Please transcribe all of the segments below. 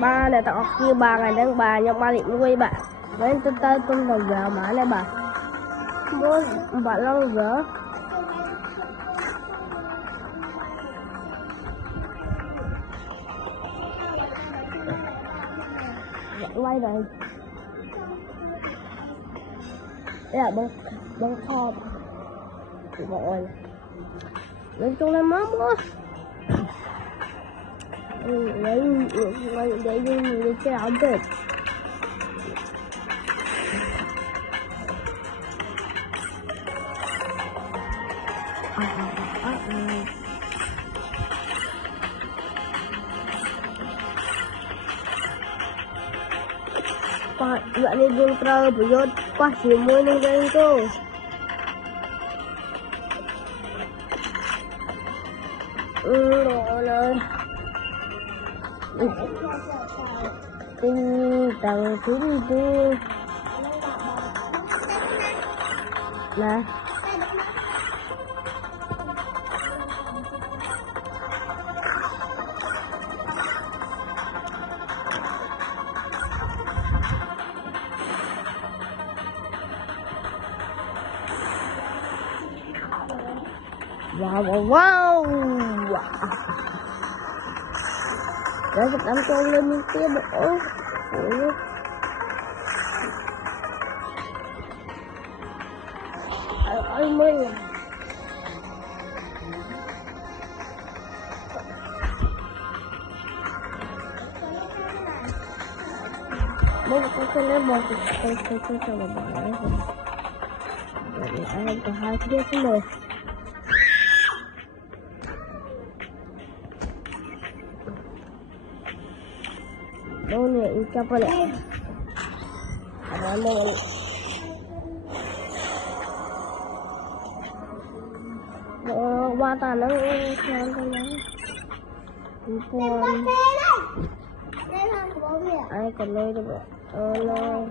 ba này tao kia 3 ngày đang bà nhưng ba định nuôi bạn nên tôi tung đầu giờ mà này bà muốn bà lâu giờ quay rồi đây là bông kho gọi lên trong này mắm quá lấy để dùng cái áo bệt vậy nên dùng trâu bây giờ quá xíu môi lên đây cô rồi tinh tầng chín đi nè wow để mình ăn con lên bên kia bộ ơi mình bố con lấy bò thì con cho bà bỏ đấy rồi ăn cả hai cái cái này đâu nè cho bà lại đó nè qua ta nó xem con nó ai còn đây được rồi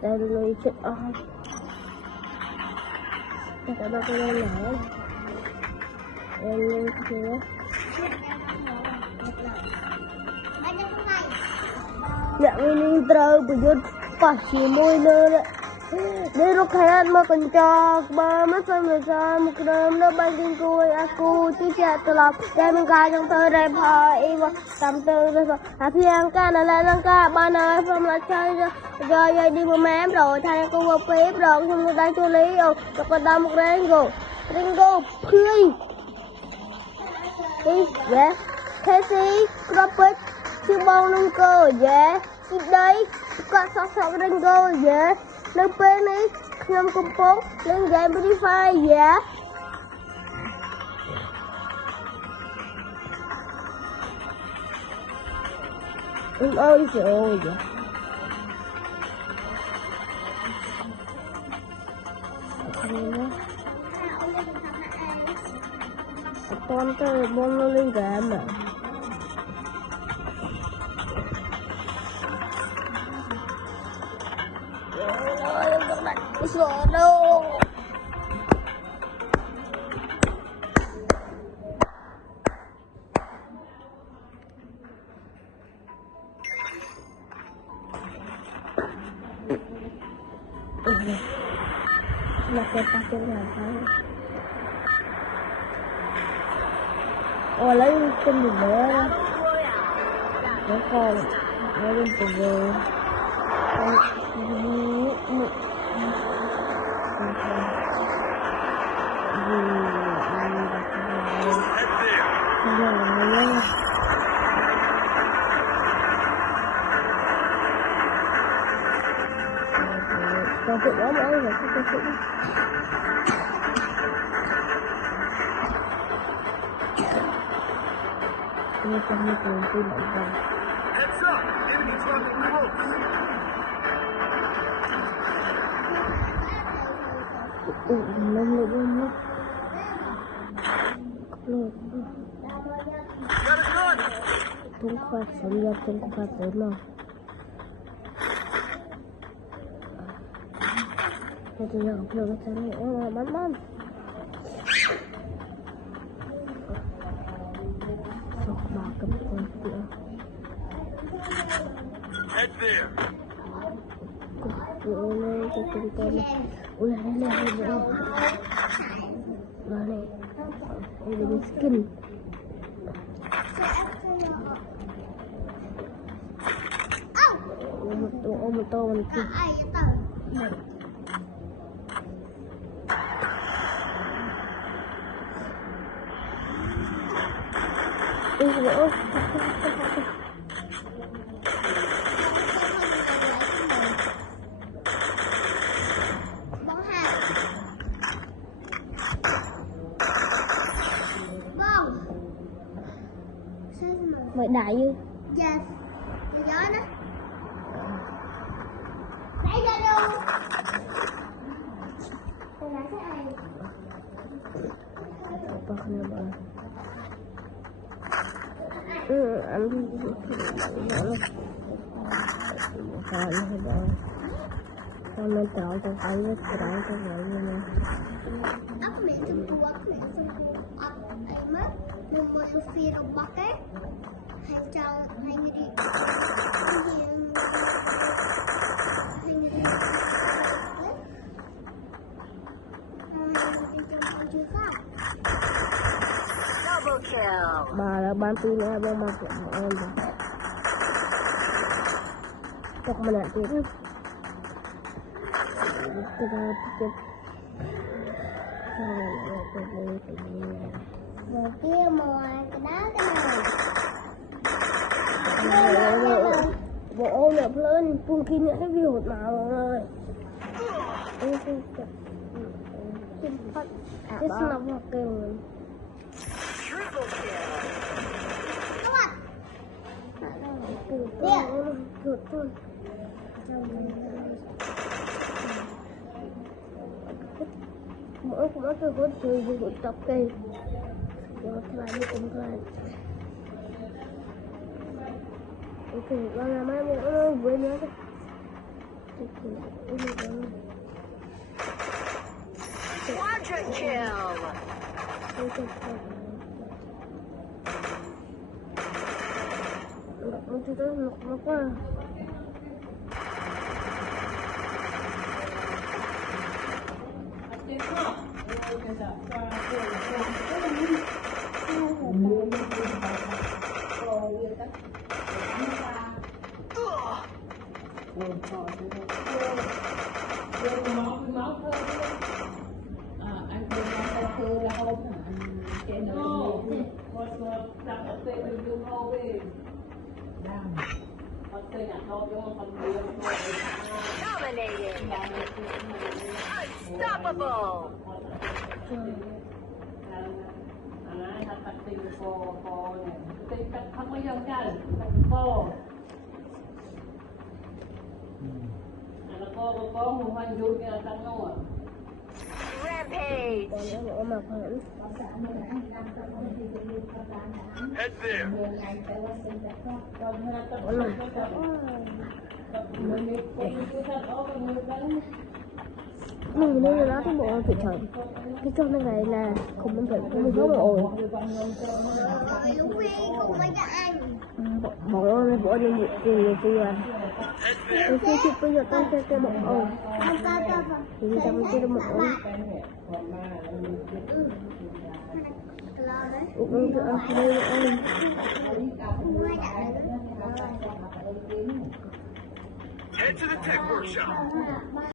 đây nuôi chết ơi ta đâu có đây nữa em kia dạ mình trâu bây giờ phải chỉ môi nữa đấy đây lúc khai mà còn cho ba mất xong rồi sao một đêm nó bay trên cùi aku chứ chả từ lọc đây mình cài trong tôi đây phải và tầm tư rồi khi ăn ca này lại ăn ca ba nơi không là chơi rồi đi mua mém rồi thay cô vào bếp rồi xong rồi đây cho lý rồi còn đau một ringo phi đi về thế gì crop chứ bao nông cơ về đấy có sọc ringo về nơi bên này ngâm công phố lên game modify dạ ôi trời ơi dạ con tôi bông nó lên game mà sợ đâu là cái ta chơi là sao lấy chân mình bé đó nó còn nó lên từ về Còn tự đó mọi người phải tự tự ini kami kunci bangkang tungkat saya tungkat dulu itu yang belum cari mam sok bakal kunci Head there. Ule cho chúng con này. Ule đây này đây. Đó này. Đây là skin. Một tô mình kì. Ôi mày đại như dạ gió đó nãy ra đâu tôi nói thế này apa kenapa ambil sama terlalu kaya terlalu kaya ốc miệng trong cua ốc ấy mất nhưng mà tôi phi đồng bắc ấy hành trào hành đi Double kill. bà là ban pin này bên mặt của em rồi chọc mình lại tiếp rồi kia mồi cái đó cái này bộ đẹp lên cùng kia nữa cái view hột màu rồi cái snap hoặc kêu Triple kill. các bạn chuột thôi mỗi cũng có hốt chơi như hột tóc cây rồi lại đi cùng lại thì là mấy bữa với nữa Quadra kill. nó quá Dominating. Unstoppable. Rampage. còn nó mặc hẳn Head there. mình nên là cái bộ thị trường cái cho cái này là không bên cạnh không có ồn rồi Lũ Phi cùng với các anh bỏ đi một tiền à Head there. khi bây giờ tao sẽ cái bộ ồn không ta thì tao mới chơi được một ồn lo đấy đây là không ai đặt đấy Head to the tech workshop.